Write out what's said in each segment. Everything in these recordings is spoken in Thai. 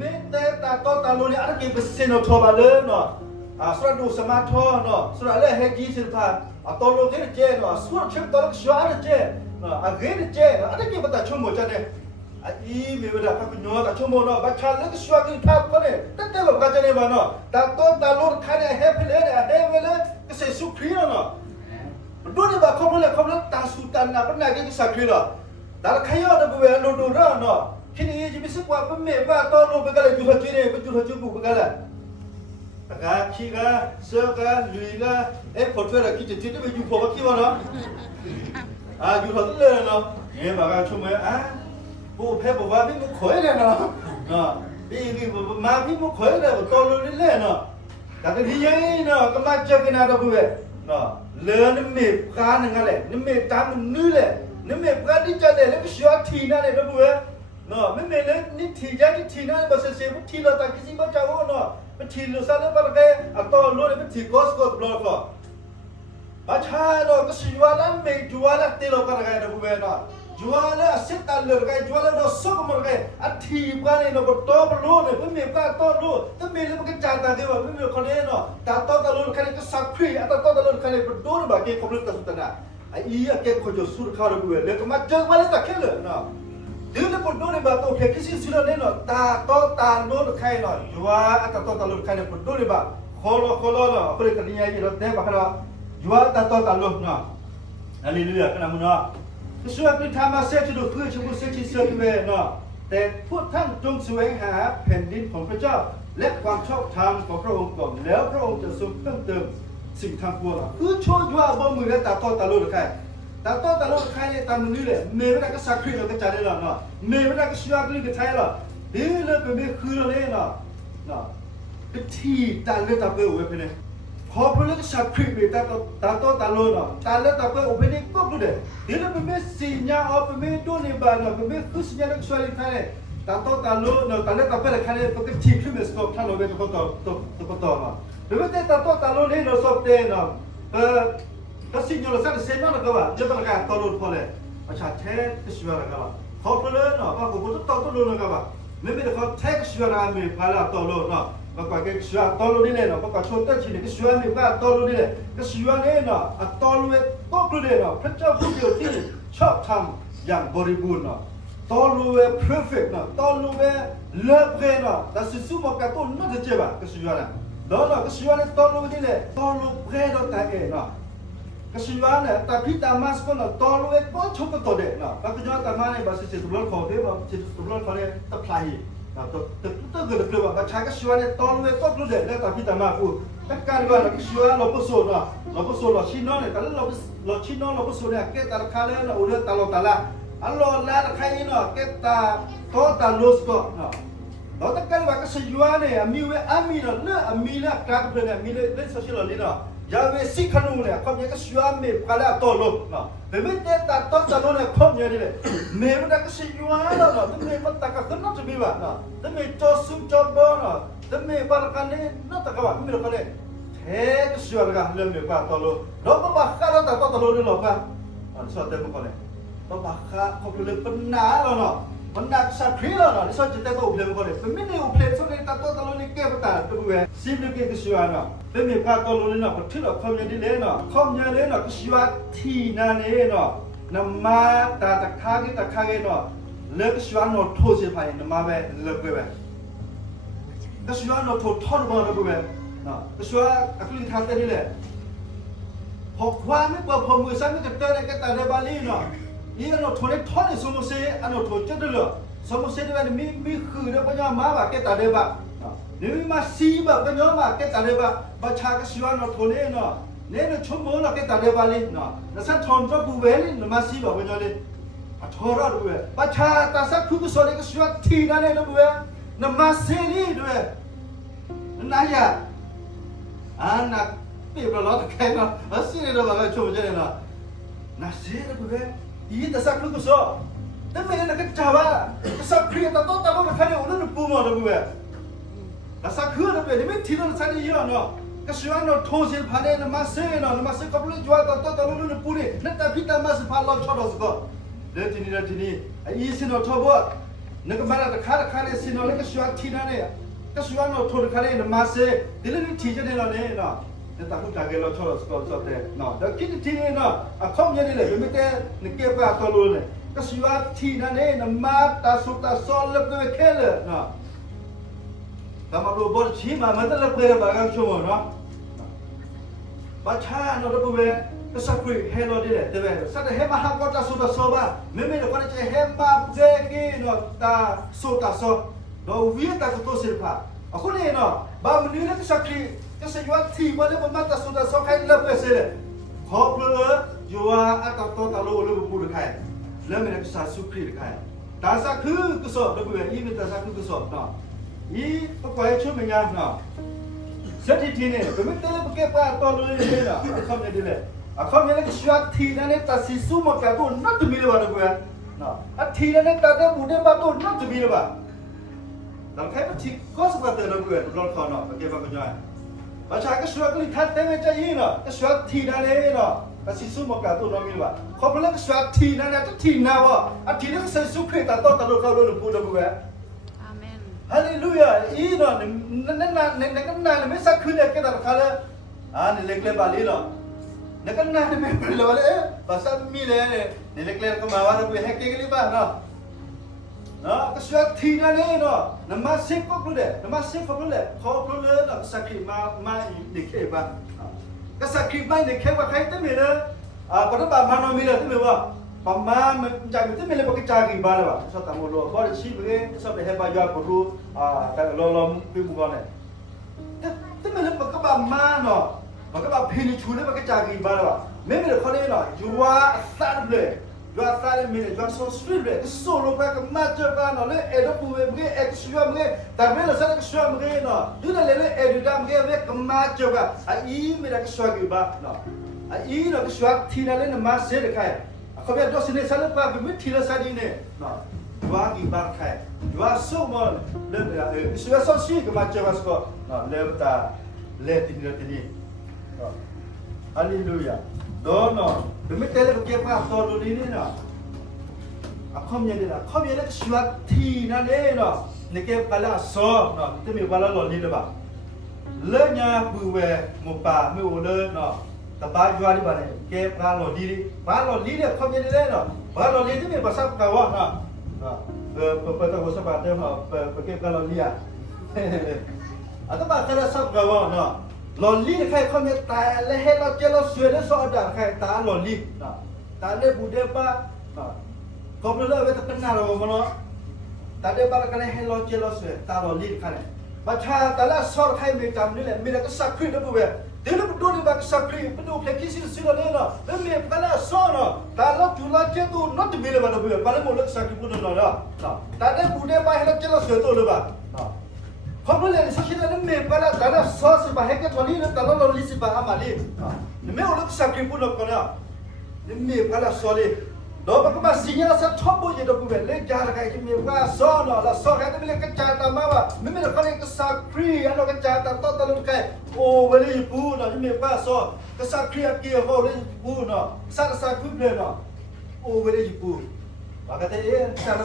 me te ta to ta lo ni ara ke beseno tho ba le no sura du sama tho no sura le he ji sil pha to lo ke je no sura chim to lo shwa ara je no a ge je no ara ke bata chum mo cha ne a i me ba ka ku no ka chum mo no ba cha le ke shwa ki tha ko ne ta te ba ka je ne ba no ta to ta lo kha ne he phle ne he we le ke se su khri no do ni ba khom le ta su tan na ba na ke sa khri lo da kha yo da bu we lo do ra no khi ni ji mi su kwa ba me ba to lo ba ka le ju ha ji ne ba ju ha ju bu ba ka la ta ka chi ga se ga lui ga e pho thwe ra ki ti ti ba ju pho ba ki ba no ju tho le no ye ba ga chu me bu phe bu ba bi mu khoi le no bi ma bi mu khoi le ba to lo le no da ke ni ye no ka ma che ke na do bu we no le ni me ka na nga le ni me ta mu nu le ni me ka di cha le le bi shwa thi na le do bu we no me le ni thi ja ti thi na ba se se bu thi lo ta ki si ba cha wo no ba thi lo sa le ba ke a to lo le bi thi kos ko blo ko ba cha no ka si wa la me ju wa la te lo ka ga do bu we no ju wa la sit ta le ga ju wa la do so ko mo ga a thi ba ne no ba to ba lo ne ba me ka to lo ta me le ba ke cha ta ke ba me ko ne no ta to ta lo ka ne ka sa khri a ta to ta lo ka ne ba do ba ke ko lo ta su ta na ai a ke ko jo sur kha ro bu we le ka ma je ba le ta ke le no Dia le pun dole ba to ke kisi sila ne no ta to ta lo khai no jua ta to ta lo khai ne pun dole ba kholo no apre ta niya ji ro te ba khala jua ta to ta lo no haleluya kana mu no สวดเป็นธรรมเสด็จเพื่อชมุเสด็จเสด็จเวเนาะแต่พวกท่านจงแสวงหาแผ่นดินของพระเจ้าและความชอบธรรมของพระองค์ก่อนแล้วพระองค์จะทรงเพิ่มเติมสิ่งทั้งปวงคือโชว์ว่าบ่มือและตาโตตาโลดใครตาโตตาโลดใครเนี่ยตามนี้แหละเมไม่ได้ก็สักครึ่งเราก็จ่ายได้แล้วเนาะเมไม่ได้ก็ช่วยกลิ้งก็ใช้แล้วเดี๋ยวเลยเป็นคือเราเนี่ยเนาะก็ที่ตาเลือดตาเปรี้ยวไว้เป็นพอพระเลือดสักครึ่งเลยตาโตตาโลเนาะตาเลือดตาเปรี้ยวไว้เป็นก็รู้เด้เดี๋ยวเป็นสิ่งอย่างเอาเป็นตัวในบ้านเนาะเป็นคือสิ่งอย่างนั้นช่วยได้ ta to ta lo no ta le ta pe le khale to ke thi phim stop tha lo be to to ma de be ta to ta lo le no so te no ta sin yo lo sa se no ka ba je ta ka to lo pho le acha the ke shwa la ka ba kho pho le no ba ko to lo no ka ba me be ko the ke shwa la me pha la to lo no ba ka ke shwa to lo ni le no ba ka chot ta chi ne ke shwa me ba to lo ni le ke shwa ne no a to lo e to lo le no พระเจ้าผู้เดียวที่ชอบทำอย่างบริบูรณ์เนาะTolu e perfect na, tolu e lebre na. Da susu mo ka to no de jeba ke suwana. Do no ke suwana tolu ni le, tolu pre do ta e na. Ke suwana ta pita mas ko na tolu e ko chok to de na. Ba ke jo ta ma ne ba se se tublo ko de ba se tublo ko le ta plai. Na to ge de ba cha ke suwana tolu e ko lu de le ta pita ma ku. Ta ka ba na ke suwana lo po so na. Lo po so lo chi no ne ta lo chi no lo po so ne ke ta ka le na u le ta lo ta la. Allah la khai no keta to ta los ko no do ta kal ba ka sejua ne ami we ami no le ami la ka de ne ami le social ni no ya we sikhanu ne khom ye ka sua me kala to lo no be me te ta to ta lo ne khom ye ni le me ba ka sejua no no te me ta ka no te bi ba no te me to su to bo no te me ba ka ne no ta ka ba me ro ka ne the ka sua ga le me ba to lo do ba ka ta to lo ni lo ba an so te mo ko ne ba ka ko le penna lo no penna sa khri lo no so jite to ble ko le pe me ne u ple so ne ta to lo ni ke ba ta tu we sim le ke ke shwa no pe me pa to lo ni no thi lo khom ye ni le no khom ye le no ke shwa thi na ne no na ma ta kha ge no le ke shwa no tho se phai na ma be le pe be ke shwa no tho ba no be no ke shwa akli tha te ni le ho khwa me pa pho mu sa me ke te ne ke ta de ba li noนี่เราทนได้ทอดในสมุทรเสียอันเราทนจะได้เลยสมุทรเสียได้มีคือได้ปัญญามาแบบแกตาได้แบบนี่มีมาซีแบบปัญญามาแกตาได้แบบบัชากสิวันเราทนได้เนาะเนี่ยเราชั่วโมงเราแกตาได้แบบนี้เนาะแล้วสันทนจะกูเวลินมาซีแบบปัญญาเลยทอร์ดด้วยบัชาตาสักผู้กุศลก็สิวันทีนั่นเลยด้วยน้ำมาซีนี่ด้วยนั่นอย่านักปีบเราตะแคงเนาะมาซีนี่เราแบบชั่วโมงเนาะน่าเสียด้วยอีแต่สักครู่ก็สอแต่ไม่ได้นักจ้าวะสักครู่แต่ต้นแต่ว่ามันแค่เนี่ยอุ่นนุ่มปูหมดเลยเว้ยแต่สักครู่นั่นเป็นไม่ทีนั้นสักนิดเดียวเนาะก็ชวนเราโทรเสียผ่านเนี่ยมาเสียเนาะมาเสียกับลูกจ้าวแต่ต้นแต่ว่านุ่มปูนี่นั่นแต่พี่แต่มาสิผ่านเราชอบเราสักก็เดี๋ยวทีนี้ไอ้อีสินเราชอบว่า นึกมาตะคาเนี่ยสินอเลก็ชวทีนั่นเนี่ยก็ชวโนโทรคาเนี่ยมาเซดิลนี่ทีจะเนี่ยเนี่ยเนาะแต่ตาคุณตาเกลชอสกอลสอเตเนาะแต่คิดทีเนาะอะคอมยันนี่เลยไม่แต่นึกเก็บว่าตอลูเนี่ยก็ชวทีนั่นเนี่ยมาตาสุตาซอลเลบเวเคลเนาะแต่มาดูบอลชีมามันจะเลบเวบางชั่วโมงเนาะบาชาโนเลบเวก็สักคุยเฮโลดีเลยแต่เว้ยสักเฮมาฮักก็ตาสุตาซอบ้าไม่ได้คนจะเฮมาเจกีเนาะตาสุตาซอเราวิ่งตาก็ตัวสิบห้าอะคนนี้เนาะบางมื้อนี่ก็สักทีก็สยวัดที่ว่าเลยมันตาสุดาสองให้เลิกไปเสียขอบเลยอยู่ว่าอัตโตตาโลเลยพูดใครแล้วมันก็สาสุครีใครตาสักคือก็สอบแล้วก็อีมันตาสักคือก็สอบเนาะอีก็ไปช่วยมันยังเนาะเสร็จทีนี้ก็ไม่เตะเก็บว่าตอนเลยเนาะคำนี้ดีเลยคำนี้ก็สวัสดีนั่นเนี่ยตาสิสุมาแก่ตัวนั่นจะมีหรือเปล่าเนาะทีนั้นเนี่ยตาเด็กบุเดบ้าตัวนั่นจะมีหรือเปล่าหลังแค่มันทีก็สักแต่เรารอดคอเนาะเก็บว่าก็ย่อยประชาก็ชวนกันทัดเต็มใจยีเนาะก็ชวนทีนั่นเองเนาะก็สิสุมาแก่ตัวน้องมีหรือเปล่าเขาเป็นเรื่องชวนทีนั่นเนี่ยจะทีน่าวะทีนั้นก็ใส่สุครีตาโตตาโลเขาโลพูดแล้วกูอาเมนฮาเลลูยาอีเนาะนั่นก็นานไม่สักคืนเดียวก็ตัดขาเลยนี่เล็กๆบาลีเนาะนั่นก็นานไม่เป็นเลยภาษามีเลยนี่เล็กๆก็มาว่าเราไปแฮกเกอร์กันบ้างเนาะก็ชวนทีนั่นเองเนาะน้ำมาเซ็กก็รู้เลยน้ำมาเซ็กก็รู้เลยเขารู้เลยเนาะสักคืนมาเด็กเอ๋บ้างก็สักคืนมาเด็กเอ๋ว่าใครตั้งมีเลยปัจจุบันมันน้องมีเลยตั้งมีว่าประมาณมันจากตั้งมีเลยปกติจากกี่บาทเลยว่ะชอบตั้งโมโลบอลชีพเลยชอบไปเฮบายาปรูแต่ลมพิบุกอนเลยตั้งมีเลยปกติมาเนาะปกติพินิชูเลยปกติจากกี่บาทเลยว่ะไม่มีเลยคนนี้เนาะยูว่าสัตว์เลยยูว่าสัตว์มีเลยยูว่าโซสตรีเลยก็โซโลไปก็มาเจอกันเนาะเลยเอ็ดปูเมื่อเอ็กซ์ชัวเมื่อแต่ไม่เลยสัตว์ก็ชัวเมื่อเนาะดูนั่นเลยเอ็ดดามเมื่อก็มาเจอกันอีไม่ได้ก็ชัวกี่บาทเนาะอีเนาะก็ชัวทีนั่นเลยมาเสียเลยใครเขาเป็นตัวสินเสัตว์ป้าเป็นมิตรทีละสัตว์นี่เนาะยูว่ากี่บาทใครยูว่าโซมันเริ่มชัวโซชีก็มาเจอกันสก็เนาะเริ่มตาเล่ตินนี่ฮาเลลูยาโดนเนาะเป็นไม่เตะเลยเก็บภาพตอนนี้เนาะข้อมีอะไรนะข้อมีอะไรก็ชวดทีนั่นเองเนาะในเก็บกาลาซอเนาะที่มีกาลาหล่อนี้หรือเปล่าเลื่อนยาปูเวงป่าไม่โอเลยเนาะแต่บ้านจวารีบ้านเนี่ยเก็บกาลาหล่อนี้บ้านหล่อนี้เนี่ยข้อมีอะไรเนาะบ้านหล่อนี้ที่มีภาษากาวะเนาะเปิดตัวภาษาบ้านเดิมเนาะเปิดเก็บกาลาลีอ่ะแต่บ้านกาลาซับกาวะเนาะหล่อลีใครเขาเนี่ยตายแล้วให้เราเจอเราสวยแล้วสอดใครตาหล่อลีเนาะตาเนี่ยบูเดบ้าเนาะเขาเป็นเรื่องที่เป็นน่ารักมั้งเนาะแต่เดี๋ยวบางครั้งให้เราเจอเราสวยตาเราลีดขนาดบัดชาแต่ละสอดใครไม่จำนี่แหละมีแต่ก็สักครีนะพวกเว้ยเดี๋ยวเราดูดีบักสักครีไปดูเพลงที่สิ่งนี้เนาะแล้วมีแต่ละสอดเนาะแต่เราจุฬาเจ้าตัวนั่นจะมีเลยบ้างพวกเว้ยบ้านเราหมดเลยสักครีพูดเนาะแต่เดี๋ยวบูเดบ้าให้เราเจอเราสวยตัวเลยบ้างเนาะเขาเป็นเรื่องที่เราไม่เป็นละแต่ละสอดสิบ้าให้กันวันนี้เราแต่เราลิสิบ้าอามาลีนี่ไม่เอาเลยสักครีพูดเนาะนี่มีแต่ละสอดเลยเราบอกว่าสิ่งที่เราชอบพูดอย่างนี้เลยจานใครที่มีว่าสอนเนาะแล้วสอนใครที่มีเรื่องกระจายตามมาว่าไม่มีเรื่องอะไรก็สักครีอันนั้นกระจายตามต้นตะลุนใครโอ้เวลี่พูดเนาะที่มีว่าสอนก็สักครีเกี่ยวกับเรื่องพูดเนาะสักครีเลยเนาะโอ้เวลี่พูดว่ากันแต่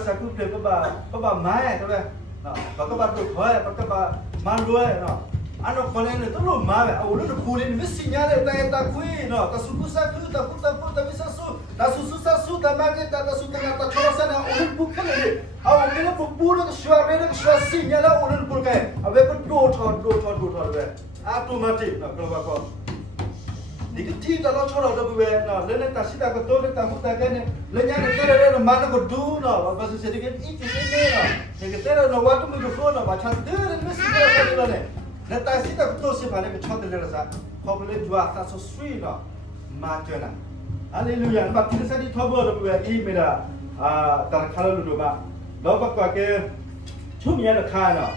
สักครีเลยก็บ่ไม้ใช่ไหมเนาะก็บ่ดุถอยก็บ่มันรวยเนาะอันนั้นคนนี้ต้องรู้มาแบบเอาเรื่องพูดนี่ไม่สิ่งอะไรแต่ตาคุยเนาะแต่สุขุสักคือตาไม่สักสุตาสุสักสุตามาเกตตาสุตาตาชอบสันเอาเรื่องพูดกันเลยเอาเรื่องพูดแล้วก็ชัวร์เลยก็ชัวร์สิ่งนี้แล้วเอาเรื่องพูดกันเอาไว้ก็โดดเลยอัตโนมัติเนาะก็ว่าก็นี่ก็ที่ตลอดชอบเราดูเว้ยเนาะเรื่องตาสิตาก็โตเรื่องตาพูดกันเนี่ยเรื่องนี้ก็เรื่องมันก็ดูเนาะว่าภาษาเศรษฐกิจอีกนิดเนาะนี่ก็เรื่องว่าต้องมีก็เนาะว่าฉันเรื่องไม่สิ่งอะไรเลยนั่นแต่สิ่งที่ตัวสิบห้าเนี่ยเป็นชอบเรื่องอะไรสักเขาเป็นเรื่องว่าถ้าสุดสุดเนาะมาเจอนะอันนี้รู้อย่างแบบที่สักที่ทบเราเป็นอีเมล่าตอนข้าเราดูมาเราบอกว่าแกชุ่มยันข้าเนาะ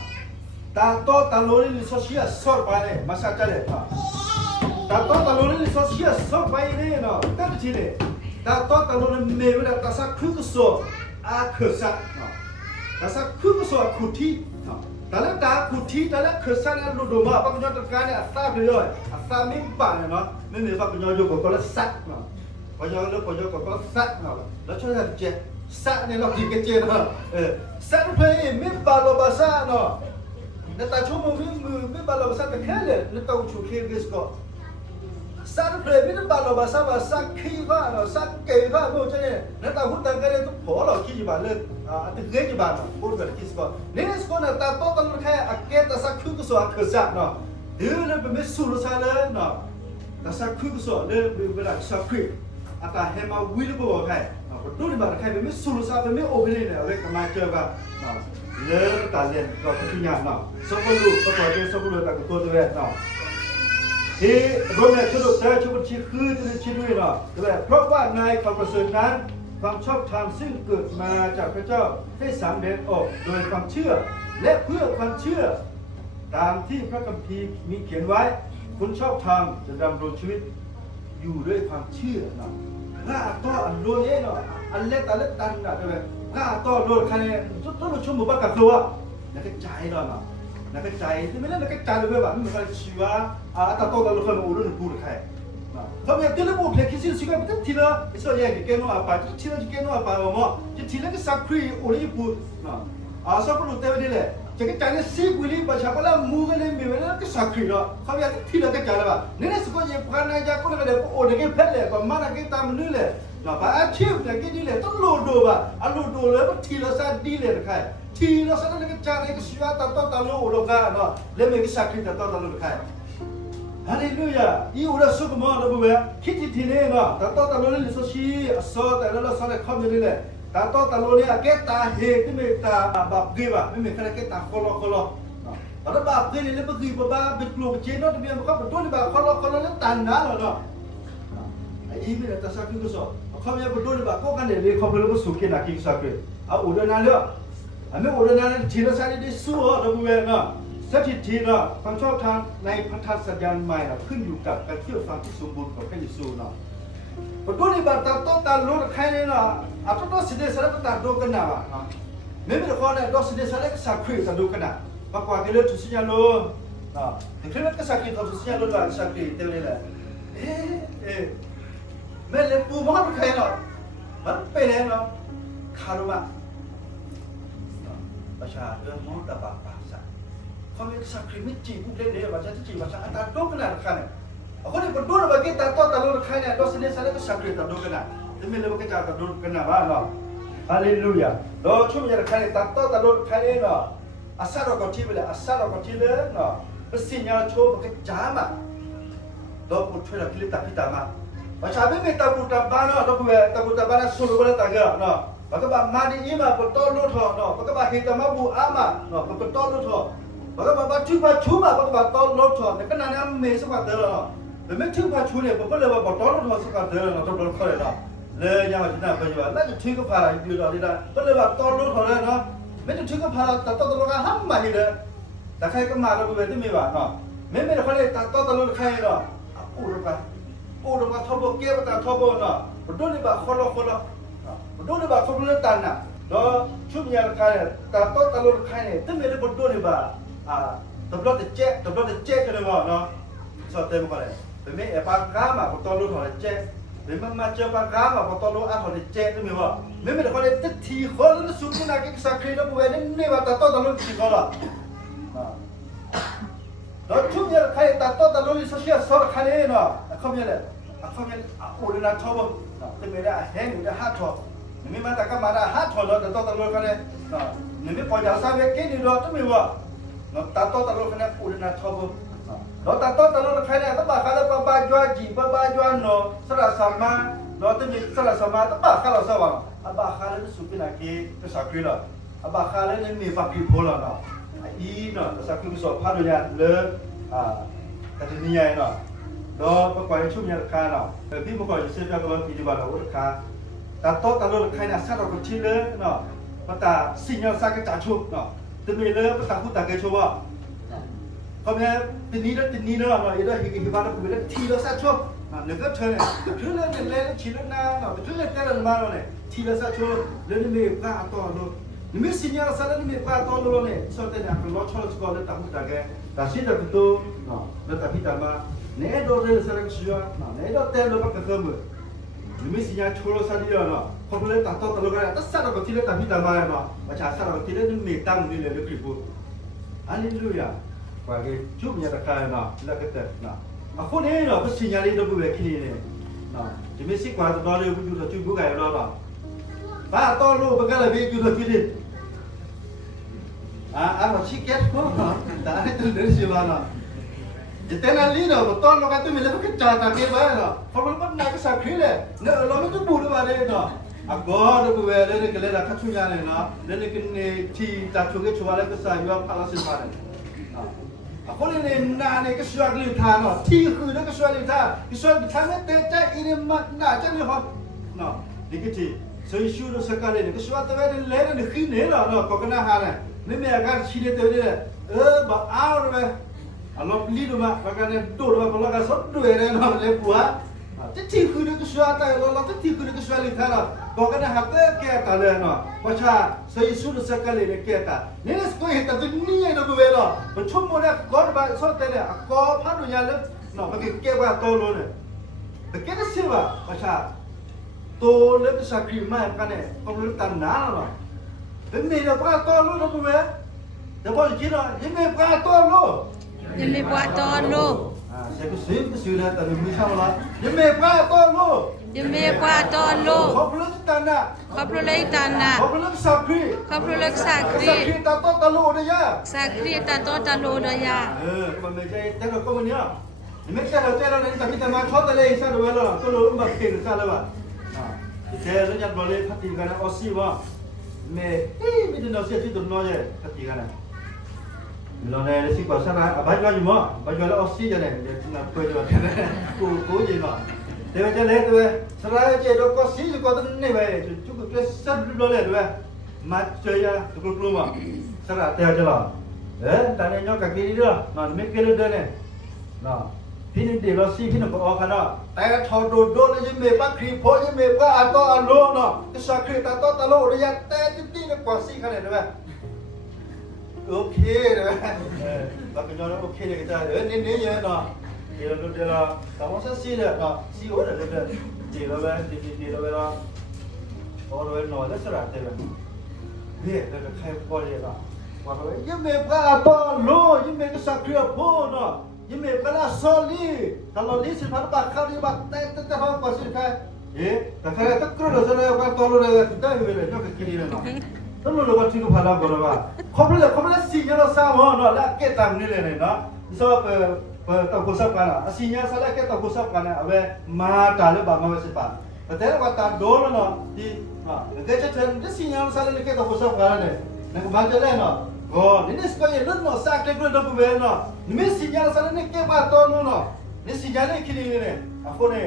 ตาโตตาโลนี่โซเชียลสอดไปเลยมาสักจะเลยตาโตตาโลนี่โซเชียลสอดไปเลยเนาะตั้งทีเลยตาโตตาโลนี่เมื่อเวลาตาสักคือก็สอดคือสักเนาะตาสักคือก็สอดขุดที่เนาะแต่ละตาขุดที่แต่ละคือสักเนี่ยรู้ดูมาปัจจุบันตระการเนี่ยอัตราไปเลยอัตราไม่ปั่นเนาะไม่มีปัจจุบันอยู่กับคนละสักเนาะปัจจุบันเรื่องปัจจุบันก็สักเนาะแล้วช่วยกันเจ็บ sa ni lo di kece no sa play mi balo basa no na ta chumo mi balo basa ta khale na ta chu khe gis ko sa play mi balo basa ba sa khi va no sa ke va mo che na ta hu ta ka le to pho lo ki ji ba le ta ge ji ba no ko ga ki ko ne ne ko na ta to ta lo kha a ke ta sa khu ko so a kha sa no de le be mi su lo sa le no ta sa khu ko so le be la sa khu ata he ma wi le bo khaดูดิบาใครเป็นไม่สูรซาเป็นไม่โอเปเนเลยมาเจอกันเลิกตาเล่นก็ทุกอย่างเนาะสกุลลูกก็ปล่อยเป็นสกุลลูกแต่ตัวตัวเนาะที่รวมเนี่ยชุดแต่ชุดชีคือจะชีด้วยเนาะเพราะว่าในความประเสริฐนั้นความชอบธรรมซึ่งเกิดมาจากพระเจ้าได้สำเร็จออกโดยความเชื่อและเพื่อความเชื่อตามที่พระคัมภีร์มีเขียนไว้คุณชอบธรรมจะดำรงชีวิตอยู่ด้วยความเชื่อเนาะถ้าต่ออันโลเนาะอันเล็กตันน่ะแบบถ้าต่อโลใครต้องมาชมบ่บักกับตัวนักใจเนาะนักใจที่ไม่ได้นักใจเลยแบบมันก็ชีวะต่อโลคนโอ้รุ่นพูดใครเขาเนี่ยที่เราพูดเพลงคิดสิ่งก็ไม่ทีละไอ้ส่วนใหญ่ที่แกโน่ป่ะที่เราที่แกโน่ป่ะว่าที่ทีละก็สักครีโอ้ยพูดสักคนรู้เต็มที่เลยจะก็ใจเนี่ยซีกุลีประชาชนละมูกันเลยมีเวลาก็สักครีเนาะเขาเนี่ยที่เราก็ใจเลยว่าเนี่ยสกุลยังพันนายก็เลยโอ้เด็กเพลเลยก็มันก็ตามนี่เลยนะป่ะอาชีพเนี่ยก็นี่เลยต้องโลดูป่ะโลดูเลยว่าทีละสักดีเลยนะใครทีละสักนั่นก็ใจเนี่ยก็ชีวะต่อโลโลกันเนาะแล้วมันก็สักครีต่อโลใครฮาเลลูยาอีอุระสุกมอนะบุเวคิดทีเนี่ยเนาะต่อโลนี่สุชีสอแต่แล้วสอเลยคำนี่เลยต่อโลนี่แกตาเฮที่ไม่ตาบาปกีบะไม่มีใครแกตาคลอแต่บาปกีนี่เลยบางทีบ้าเป็นกลัวเป็นเจนเนาะที่มันก็เป็นตัวนี่บาคลอแล้วตันนะเนาะอีไม่ได้แต่สักทีก็สอเขาไม่เป็นตัวนี่บาก็กันเนี่ยเขาเป็นลูกสุขีนักกินสักทีอุดรนาเลยอันนี้อุดรนาทีละสักทีสู้นะบุเวเนาะสถิติเนาะความชอบธรรมในพันธสัญญาณใหม่เนาะขึ้นอยู่กับการเชื่อฟังที่สมบูรณ์ของพระเยซูเนาะตัวนี้บาต่อโลใครเนี่ยเนาะตัวสิเดสระตัดดูกันนะไม่เป็นคนเนี่ยตัวสิเดสระก็สักครีตัดดูกันนะมากกว่าที่เรื่องทุสิญาโลถึงเรื่องก็สักครีทำทุสิญาโลด้วยสักครีเท่านี้แหละไม่เลยปูมันเป็นใครเนาะมันเป็นเนาะคารุมะประชาชนมองตาบาปสักเขาไม่สักครีไม่จีบพวกเล่นเลยว่าจะจีบว่าจะอันตรายดูกันนะใครเนี่ยคนที่เป็นดูนะว่ากี่ตาต่อโลใครเนี่ยตัวสิเดสระก็สักครีตัดดูกันนะที่ไม่เลยว่ากี่จะตัดดูกันนะบ้างเนาะฮาเลลูยาเราช่วยอย่างใครตัดต่อโลใครเนี่ยเนาะอาสาเราก็ที่ไปเลยอาสาเราก็ที่เลยเนาะเป็นสิ่งที่เราโชว์มันก็จ้ามาเราพูดช่วยเราคิดตาพิตามาประชาชนไม่ตาพูดตาบ้านเนาะเราพูดตาพูดตาบ้านสู้กันตาเกาเนาะบางทีมาดีอีมาเป็นต้นลูกทอเนาะบางทีเหตุมาบูอามาเนาะเป็นต้นลูกทอบางทีชื่อพาชูมาบางทีต้นลูกทอเนี่ยก็นั่นเนี่ยไม่สักวันเดียวเนาะแต่ไม่ชื่อพาชูเนี่ยผมก็เลยว่าต้นลูกทอสักวันเดียวเนาะต้นลูกทอเลยเนาะเลยยังไม่ได้ไปอยู่แล้วจะชื่อก็พาอยู่ตอนนี้นะก็เลยว่าต้นลูกทอเลยเนาะไม่ต้องชื่อก็พาแต่ต้นลูกห้ามมาอยู่เลยแต่ใครก็มาเราไปที่มีว่าเนาะไม่ได้เขาเลยต้นลูกใครเนาะปูดมาทบเก็บมาทบเนาะดูนี่ว่าคนละดูนี่ว่าคนละตันน่ะแล้วช่วงยังใครแต่ต้นลูกใครเนี่ยที่ไม่ได้ดูนี่ว่าตำรวจจะเจ๊กันเลยว่าเนาะสอบเต็มกันเลยเป็นไม่ปากกามาต้นลูกถอดเจ๊เป็นมาเจอปากกามาต้นลูกถอดเจ๊ที่มีว่าไม่ได้เขาเลยติดทีคนแล้วสุดที่นักกิจสักครีแล้วบุเวนี่ว่าต้นลูกที่เขาละแล้วช่วงยังใครแต่ต้นลูกที่เสียสอดใครเนาะเขาไม่เลยอุดรนาทบที่ไม่ได้เห็นอยู่ได้5 ทบนี่มันแต่ก็มาได้5 ทบแล้วแต่ต้นลูกกันเลยนี่พอจะทราบว่าแค่นี้เราต้องมีว่าแต่ต้นลูกกันเนี่ยอุดรนาทบเราแต่ต้นลูกใครเนี่ยต้องบอกเขาแล้วบ้าจวนจีบ้าจวนเนาะสระสามมาเราต้องมีสระสามมาต้องบอกเขาเราสว่างบ้าเขาแล้วสุกินักกีก็สักครีละบ้าเขาแล้วนี่มีฟักกี้โพลเนาะอีเนาะสักครีสอบพาดุญาเลิกแต่ที่นี่เนาะเราประกอบช่วงนี้ราคาเนาะพี่ประกอบจะซื้อจากรถปีดีบาร์ราคาแต่ต้นลูกใครเนี่ยสักเราก็ชิ้นเลยเนาะมาแต่สิ่งที่สักก็จ่าชุบเนาะจะมีเลยมาแต่พูดแต่เกชัวเขาเนี่ยตีนี้แล้วเนาะอีได้กี่บาทแล้วกูเลยทีละสักชุบเนี่ยก็เธอเนี่ยถือเรื่องเนี่ยเลยชิ้นละน้าเนาะถือเรื่องแต่ละมาเนี่ยทีละสักชุบแล้วนี่มีผ้าต่อลูกนี่มีสิ่งที่สักแล้วนี่มีผ้าต่อลูกเนี่ยส่วนแต่เนี่ยเราชอบสกอร์เลยแต่พูดแต่แกแต่สิ่งที่ตัวเนาะแล้วแต่พี่แต่มาเนี่ยโดนเรื่องสักชัวเนาะเนี่ยโดนแต่ลูกก็เกิดมือ มีสิญญาโชโลซาดิเนาะพอเลยตัดต่อตลอดกันตัดซะก็ที่เลยตัดพิตามาเนาะประชาชนก็ที่เลยมีตั้งนี่เลยคริปูฮาเลลูยาว่าเกจุบเนี่ยตะคายเนาะแล้วก็แต่เนาะอะคนนี้เนาะก็สิญญาเลยดูเวคินี่เนี่ยเนาะจะมีสิกว่าตอนเลยอยู่จุบุกายเนาะบ้าตอลูบกะละเวอยู่ตะกิดิเราชิเก็ตพอตาให้ตื่นเดินสิวานะจะเต้นอะไรเนาะตอนเรากันตื่นเลยก็จ่าตาเก็บไว้เนาะพอมันก็นักสักครีเลยเนี่ยเราไม่ต้องบูดมาเลยเนาะก็ดูเวลเลยก็เลยรักชุยาเลยเนาะเลยกินที่ตาชุกชัวร์เลยก็ใส่ยอมพาราสิมาเลยคนนี้น่าเนี่ยก็ช่วยลิทานเนาะที่คือเนี่ยก็ช่วยลิทานก็ช่วยลิทานเนี่ยเตะใจอินมันน่าจะเนี่ยครับเนาะนี่ก็ที่所以修的是干的，个说的外的来的很难了，喏，搞个那哈呢，你们也干起的对的，把熬了呗，老里头嘛，把个那多了把那个说对的喏，来补啊，这天空那个说的，老这天空那个说里头了，搞个那哈的给他了喏，我查，所以修的是干的给他，你那是过去他就你也那个为了，我出门呢，搞的把说的呢，搞怕人家了，喏，把给给我到了呢，给他行吧，我查。ตัวเล็กสักครีมมากกันเนี่ยก็รู้ตันหนาหรอเป็นมีแต่ปลาตัวรู้นะปุ๊บเว้ยแต่พอจะกินอ่ะยังไม่ปลาตัวรู้ยังไม่ปลาตัวรู้เสียก็ซื้อก็ซื้อแล้วแต่ไม่ใช่หรอยังไม่ปลาตัวรู้ยังไม่ปลาตัวรู้ขอบรู้ตันนะขอบรู้เลยตันนะขอบรู้สักครีขอบรู้เลยสักครีสักครีตาโตตาลูนะยะสักครีตาโตตาลูนะยะมันไม่ใช่แต่เราก็มันเนี่ยไม่ใช่เราใจเราเนี่ยแต่พี่จะมาชอบแต่เลยซะด้วยล่ะก็รู้แบบเก่งซะแล้วว่ะเจ้าเราจะบอกเลยพัฒนาการออสซี่ว่าไม่ได้เราเสียที่ตัวน้อยพัฒนาการเราเนี่ยสิ่งก่อสร้างบางอย่างอยู่มั้งบางอย่างเราออสซี่จะเนี่ยจะนับไปจะว่ากูจะเนาะแต่ว่าจะเล่นด้วยสลายจะเราก็สิ่งก่อตั้งนี่ไปจุกก็สับเราเล่นด้วยมาเจอyaตุกลุ่มอ่ะสลายเตะจะละแต่เนี่ยย้อนกับกี่เรื่องนอนไม่เกินเดือนเนี่ยเนาะพี่นี่เดี๋ยวเราซีพี่นึกออกกันเนาะแต่ทอโดโดเลยยังไม่ปักครีพอยังไม่ปักอันโตอันโลเนาะก็สักครีตาโตตาโลระยะแต่ที่นี่กว่าซีขนาดไหนโอเคเลยบางคนเราโอเคเลยก็ได้นี่เยอะเนาะเดี๋ยวเราแต่ว่าซีเลยเนาะซีโอเลยเดี๋ยวเราเราพอเราหน่อยแล้วสระเต็มเนี่ยเราจะใครพอเลยเนาะว่าเรายังไม่ปักอันโตโลยังไม่ก็สักครีพอเนาะยังไม่ก็ละโซลีตลอดนี้สิพันบาทเข้าดีบัตแต่ห้องภาษีใครแต่ใครตะกรุดเลยว่าตลอดเลยได้เลยนอกจากกินเลยเนาะตลอดเลยว่าที่กูพาราบอลว่าเขาเป็นสิ่งที่เราสร้างมาเนาะแล้วเก็บตังค์นี่เลยเนาะสอบตะกุศัพท์กันอ่ะสิ่งที่สร้างเก็บตะกุศัพท์กันอ่ะเอาไว้มาตาเลยบ้ามาสิป่ะแต่ว่าตาโดนเนาะที่เกิดจะเห็นสิ่งที่สร้างเก็บตะกุศัพท์กันเนี่ยนั่นก็มาจะได้เนาะนี่สก็ยังรุ่นเนาะสักเล็กรุ่นดับเบิลเนาะนี่สิ่งที่เราเนี่ยเก็บมาตอนนู้นเนาะนี่สิ่งที่คิดนี่เนี่ยอ่ะคนเนี่ย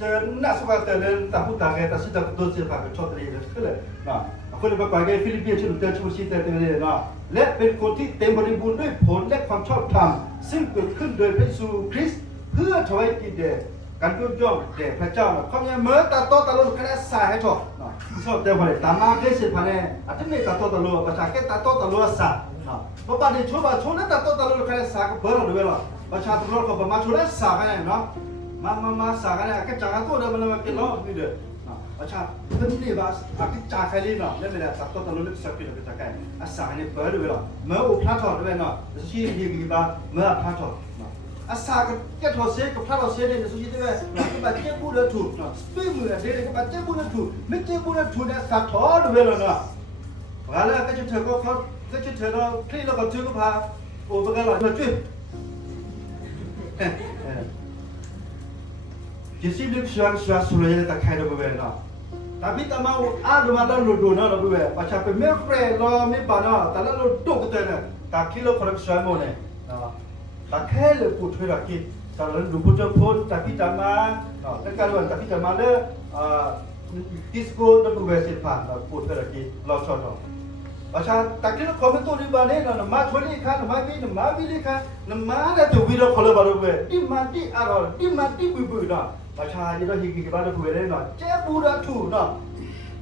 จะน่าสบายแต่เดินตาหูตาแก่ตาสิตาตัวเสียผ่านชอบเลยเลยก็เลยเนาะคนเนี่ยไปก่อนแกฟิลิปปินส์ชุดเดินชุดชีเตอร์เลยเนาะและเป็นคนที่เต็มบริบูรณ์ด้วยผลและความชอบธรรมซึ่งเกิดขึ้นโดยพระเยซูคริสต์เพื่อถวายเกียรติการยกย่องแด่พระเจ้าเนาะเขาเนี่ยเมื่อตาโตตาโลคะแนนสายให้ชอบเนาะชอบแต่พอเลยตามาเกสิผ่านเนี่ยอาจจะไม่ตาโตตาโลประชาแค่ตาโตตาโลสายเพราะป่านนี้ชั่วนั้นแต่ต้นตลอดแค่สากเบอร์ด้วยล่ะประชาชนเขาประมาณชั่วนั้นสากกันเนาะมาสากกันแค่จากตัวเดิมมันมาเกี่ยวนี่เด้อประชาชนนี่บ้าอากิจากใครเนาะแล้วไม่ได้ตัดต้นตลอดสักปีละจากใครสากนี่เบอร์ด้วยล่ะเมื่ออุปถัมภ์ด้วยเนาะสุชีดีกี่บ้าเมื่อพระชดสากแค่ทอเสียกับพระเราเสียเนี่ยสุชีด้วยก็บาดเจ็บบูดถูกเนาะสปีมือเด็กก็บาดเจ็บบูดถูกไม่เจ็บบูดถูกเนี่ยสากทอด้วยล่ะเนาะแล้วก็จะเธอก็เขาก็จะเธอเราคลี่เราก็ถือก็พาโอ้เป็นไงล่ะมาช่วยที่สิ่งที่ชวนสุริยะตะไคร้เราไปเนาะแต่พี่ตามาดูมาแล้วดูเนาะเราไปประชาเป็นเมื่อเฟรเราไม่ปานาแต่แล้วเราตกกันเนี่ยตาคิดเราคนละชวนโมเนี่ยตาแค่เลยพูดให้เราคิดแต่เราดูพูดจะพูดแต่พี่ตามาในการวันแต่พี่ตามาเลยดิสโก้เราไปเสียผ่านเราพูดให้เราคิดเราชอบเราประชาตะกี้เราคอมเมนต์ตัวนี้บ้านเนี่ยนะมาช่วยนี่ค่ะมาวินี่ค่ะมาเนี่ยตัววิดีโอคอลบาร์เวที่มาที่อารอที่มาที่บุยๆนะประชาที่เราฮิกิบ้านเราคุยเลยนะเจ้าบูราทูนะ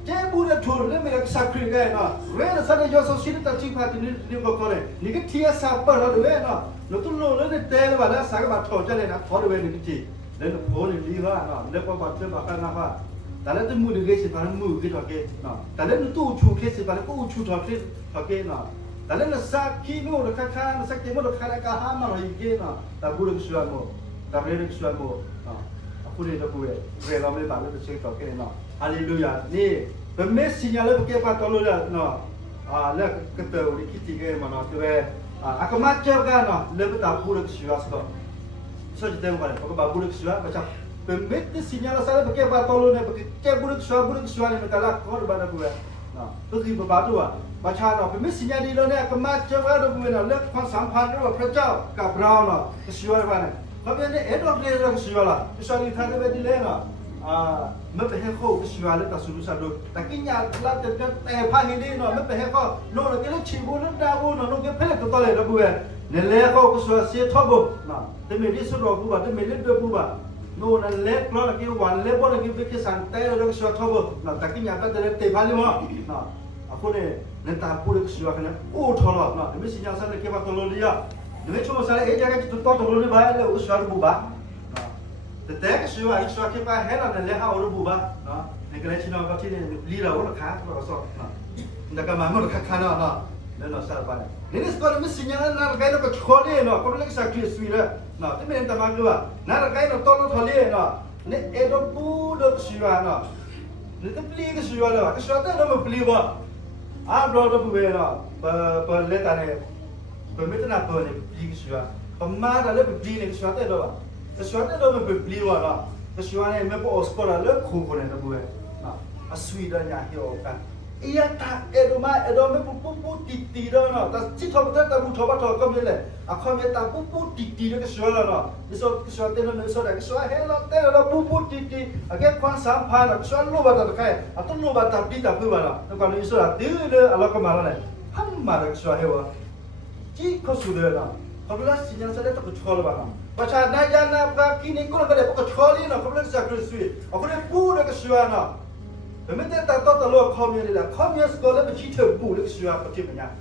เจ้าบูราทูเนี่ยมีรักษาครีกันนะเวลาสันนิษฐานสิ่งที่ตั้งใจพัฒนานี่ก็คนเลยนี่ก็ที่อาศัยเปิดเราด้วยนะเราต้องรู้เลยเตะเลยว่าแล้วสักบาทโตจะเลยนะพอด้วยนี่ที่แล้วพอนี่ลีว่านะแล้วพอบัตรเจ็บอาการนะว่า แต่ละตัวมือดึงสิพามือขึ้นโอเคเนาะแต่ละตู้ชูเคสิพาตู้ชูทอขึ้นโอเคเนาะแต่ละสักขี้โม่หรือข้างสักเกมหรือข้างกาหามาหน่อยเกเนาะแต่บุรุษชัวโม่แต่เรื่องชัวโม่เนาะคุณเรียนตัวเรียนเราไม่บาดเลยเช็คโอเคเนาะฮาเลลูยานี่เป็นเมสสิญาเลยเก็บมาตลอดเนาะแล้วก็เตอร์คิดที่เกมเนาะตัวอาก็มาเจอกันเนาะเรื่องตาบุรุษชัวสก็so jadi bukan kalau babu lek suara macam pemit ni sinyal saya pakai batolo ni pakai cek buruk suara ni mereka lakon pada gue nah pergi berbatu ah macam nah pemit sinyal di lo ni kemacam ada gue nah lek kau sampan ni pระเจ้ากับเราเนาะsuara mana tapi ni edok ni orang suara suara ni thang ni di le นาะไม่ไปให้เขาsuara le tak suruh sadu tapi nyal lahแต่พาหินเนาะไม่ไปให้เขาโน่นก็เลยชิบุนดาวโน่นก็เพลก็ตเลยระเบิดเนี่ยเลยเขาก็suaraเสียทบนะแต่ไม่ได้สุดกูว่าแต่ไม่ได้เดือบกูว่าโน่นเล็กแล้วก็วันเล็กบ่แล้วก็ไปกินสันเตอแล้วก็suaraทบนะแต่กินยาก็แต่เตะพาลิมั้งนะaku ni nanti aku le suara kan oh tolakนะไม่สิญญาณสั่นเลยว่าตลอดเลยอ่ะเนี่ยชั่วโมงสั่นเอ๊ะจังๆตัวตลอดเลยบ่แล้วsuara bu baแต่แต่ก็suaraอีกsuaraที่ไปเห็นแล้วเนี่ยหาว่าbu baนะนี่ก็เลยชิโนก็ที่นี่ลีเราก็ค้าก็สอบนะแต่ก็มามันก็ค้าเนาะแล้วเนาะสารพัดนี่สกอร์ไม่สิญญาณนั่นก็ก็ชอเลยเนาะก็เลยสักทีสวีละเนาะที่ไม่เห็นตามกันว่านั่นก็เนาะตลอดทะเลเนาะนี่เอโดปูดsuaraเนาะนี่ต้องปลีก็suaraแล้วก็suaraแต่เราไม่ปลีบ่บรอดปูเวเนาะเปิดเลตาเนี่ยเปิดไม่ตนาเปิดเนี่ยปลีก็suaraประมาณนั้นเลยปลีเนี่ยsuaraแต่เราอ่ะแต่suaraแต่เราไม่ปลีว่ะเนาะแต่suaraเนี่ยไม่พอออสกอร์เลยคู่คนเนี่ยปูเวเนาะสวีดนเนี่ยเฮียอกันiya tak edoma edome pupu titi do no ta chi thob ta ta bu thoba tho kom le akho me ta pupu titi ke swala no iso swate no iso da swa he lo te lo pupu titi age kwan sam pha no swa lo ba ta kai atun lo ba ta pi ta phu ba no to ka lo iso da de le ala ko ma la ne ham ma da swa he wa chi ko su de no ko la sinyal sa de to ko chol ba no ba cha na ya na ba ki ni ko ka de ko choli no ko la sa ko sui akho ne pu de ke swa noไม่ได้ตัดต่อตลอดคอมมิวนิสต์คอมมิวนิสต์ก็เลยไปชี้เถิดบูเล็กชัวร์ปฏิบัติงาน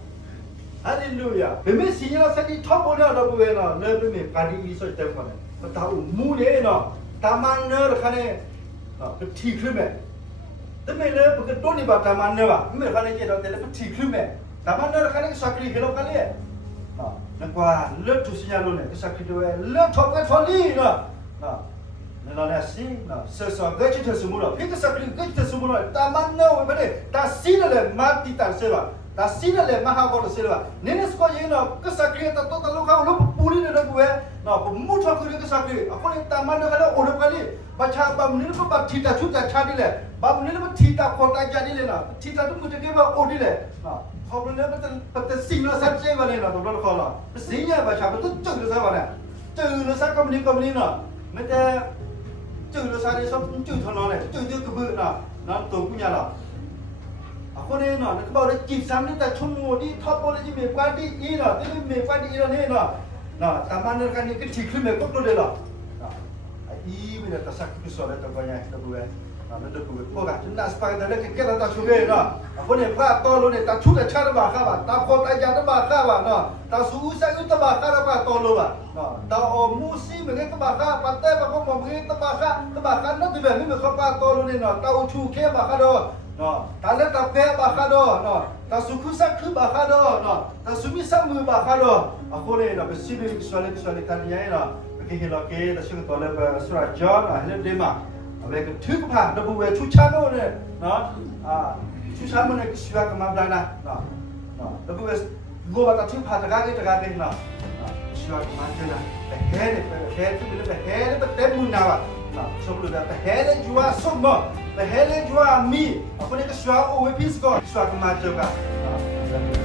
ฮาเลลูยาไม่สิ่งที่เราสักทีท็อปบนเราดูเองเนาะเริ่มไม่ปารีอิสต์เต็มคนเลยมันตามูเนี่ยเนาะตามันเนอร์คันเนี่ยเป็นทีครึ่งไหมแต่ไม่เลยเพราะตัวนี้แบบตามันเนอร์ว่ะไม่คันเนี่ยเจ้าแต่เลยเป็นทีครึ่งไหมตามันเนอร์คันเนี่ยสักทีเฮโลกันเลยนั่นกว่าเลือดทุกสิ่งอย่างเลยสักทีด้วยเลือดท็อปกันฟอลลี่เนาะนั่นแหละสินะเสือสาวก็จะเธอสมุนไพรพี่ก็สักทีก็จะเธอสมุนไพรตามันเนอไม่ได้ตาซีนั่นแหละมาติดตาเสือตาซีนั่นแหละมาหาบอลเสือเนี่ยสกอยังเนาะก็สักทีตาโตตาลูกเขาลูกปูนี่เนี่ยนะกูเนาะผมมุดเข้าคือก็สักทีคนนี้ตามันเนอเขาโอ้ดูกันดิบัชาบัมนี่ก็บัทิตาชุดจะชาดิเลยบัมนี่ก็ทิตาคนตาจาดิเลยนะทิตาทุกคนจะเก็บว่าโอ้ดิเลยนะเขาเนี่ยเป็นสิ่งเราสักเจวันเลยนะตัวเราเขาเนาะสิ่งเนี่ยบัชาเป็นตัวจุดเลยสักวันเนี่ยจุดเลยสักก็มันนี่เนาะไม่แต่จุดเราใช้ชอบจุดทนอนเลยจุดกระเบื้องนะตัวผู้ใหญ่เราคนนี้เนาะเขาบอกเลยจีบซ้ำนี่แต่ชั่วโมงนี้ท็อปบอลเลยจีบเมย์กว่าดีอีเนาะที่เมย์กว่าดีอีเราเนี่ยเนาะแต่บ้านเราการนี้ก็ถีบขึ้นเมย์ก็ตัวเดียวเนาะอีไม่ได้แต่สักที่สุดเลยตัวใหญ่ตัวเบื้องนั่นตัวเบื้องพวกกันจนน่าสบายแต่เล็กแค่เราตัดชุดเลยเนาะคนนี้พระตัวเราเนี่ยตัดชุดแต่ชาติบ้าข้าบ้าตาคนอาญาบ้าข้าบ้าเนาะตาสู้สักยุตบ้าข้าบ้าตัวเราบ้าเนาะตาอมูซีเหมือนกันบ้าข้าปัตเต้บ้าก็มองเหมือนกันบ้าข้านั่นที่แบบนี้เหมือนเขาบ้าตัวเราเนี่ยเนาะตาอุชูแค่บ้าข้าดอเนาะตาเล็กตาแพ้บ้าข้าดอเนาะตาสุขุสักคือบ้าข้าดอเนาะตาสุมิสักมือบ้าข้าดอคนนี้เนาะเป็นสิ่งที่สวยกันยังเนาะเป็นที่เราเกย์แต่ช่วงตัวเราเป็นสุราจรเรื่องเดมาอะไรก็ถือผ่านระบบเวชุชาโน่เนี่ยเนาะชุชาโน่เนี่ยชีวะกำลังดังนะเนาะระบบเวโกบัตถือผ่านตะการเนาะชีวะกำลังเจนะแต่แห่ที่มันเป็นแห่ที่เป็นเต็มมือหนาวเนาะชอบเลยแต่แห่เลยจัวสมบ่แต่แห่เลยจัวมีคนนี้ก็ชีวะโอเวพิสก็ชีวะกำลังเจอกัน